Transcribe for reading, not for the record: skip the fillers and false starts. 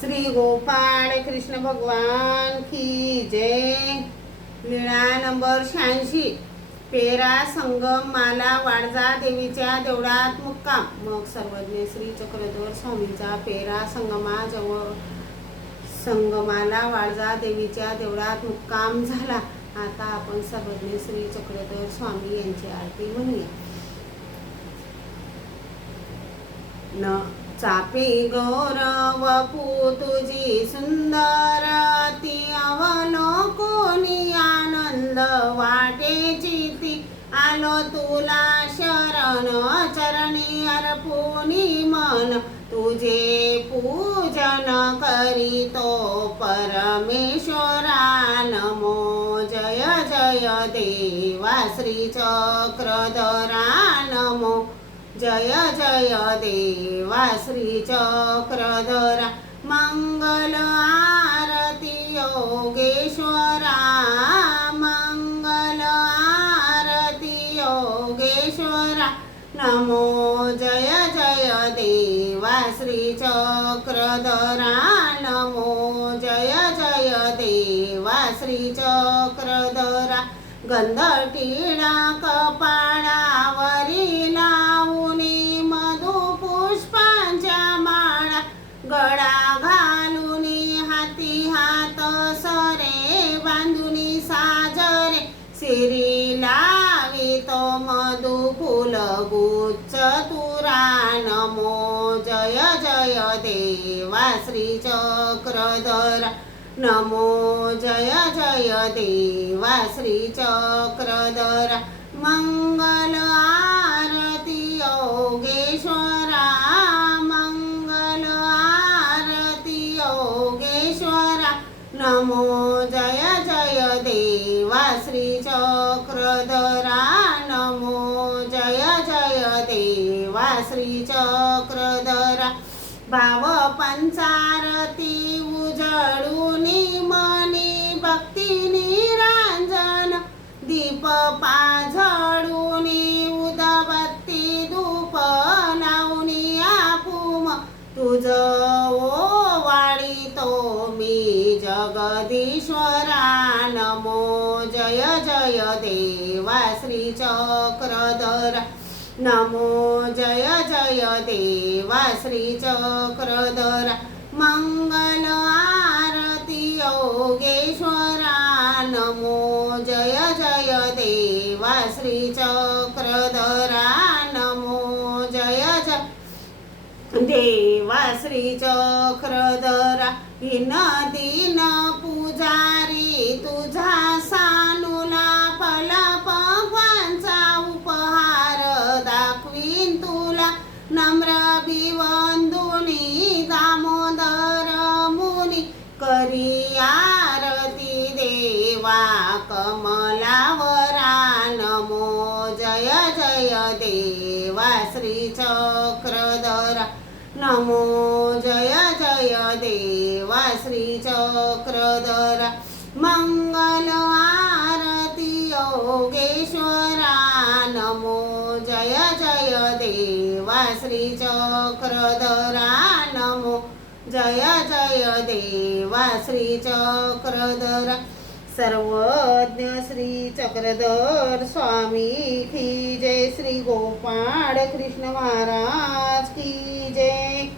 श्री गोपाळ कृष्ण भगवान की जय। लीळा नंबर 86। पेरा संगम माला वाडजा देवीच्या देवळात मुक्काम। मग सर्वज्ञ श्री चक्रधर स्वामींचा पेरा संगमाला वाडजा देवीच्या देवळात मुक्काम झाला। आता आपण सर्वज्ञ श्री चक्रधर स्वामी यांची आरती म्हणूया। न चापे गौरव तुझी सुंदर ती अवलोकनी आनंद वाटे चिती आलो तुला शरण चरणी अर्पुनी मन तुझे पूजन करीतो परमेश्वरा नमो जय जय देवा श्री चक्रधरा नमो जय जय देवा श्री चक्रधरा मंगल आरती योगेश्वरा मंगल आरती योगेश्वरा नमो जय जय देवा श्री चक्रधरा नमो जय जय देवा श्री चक्रधरा गंध टिळा कपाळावरी लावूनी मधु पुष्पांच्या माळा गळा घालूनी हाती हात सरे बांधुनी साजरे सिरी लावितो मधु फुल गुच्छ तुरा नमो जय जय देवा श्री चक्रधरा नमो जय जय देवा श्री चक्रधरा मंगल आरती योगेश्वरा मंगल आरती योगेश्वरा नमो जय जय देवा श्री चक्रधरा नमो जय जय देवा श्री चक्रधरा भाव पंचारती उजळूनी मनी भक्ती निरांजन दीप पाझळूनी उदबत्ती धूप लावूनी आपुम तुझ ओवाळीतो मी जगदीश्वरा नमो जय जय देवा श्री चक्रधरा नमो जय जय देवा श्री चक्रधरा मंगल आरती योगेश्वरा नमो जय जय देवा श्री चक्रधरा नमो जय जय देवा श्री चक्रधरा हिन दीन पुजारी तुझा सानुला फलपक्वांचा उपहार दाखवीन तुला नम्र भिवंदुनी दामोदर मुनी करी आरती देवा कमलावरा नमो जय जय देवा श्री चक्रधरा नमो जय जय देवा श्री चक्रधरा मंगल आरती योगेश्वरा नमो जय जय देवा श्री चक्रधरा नमो जय जय देवा श्री चक्रधरा सर्वज्ञ श्री चक्रधर स्वामी की जय। श्री गोपाळ कृष्ण महाराज की जय।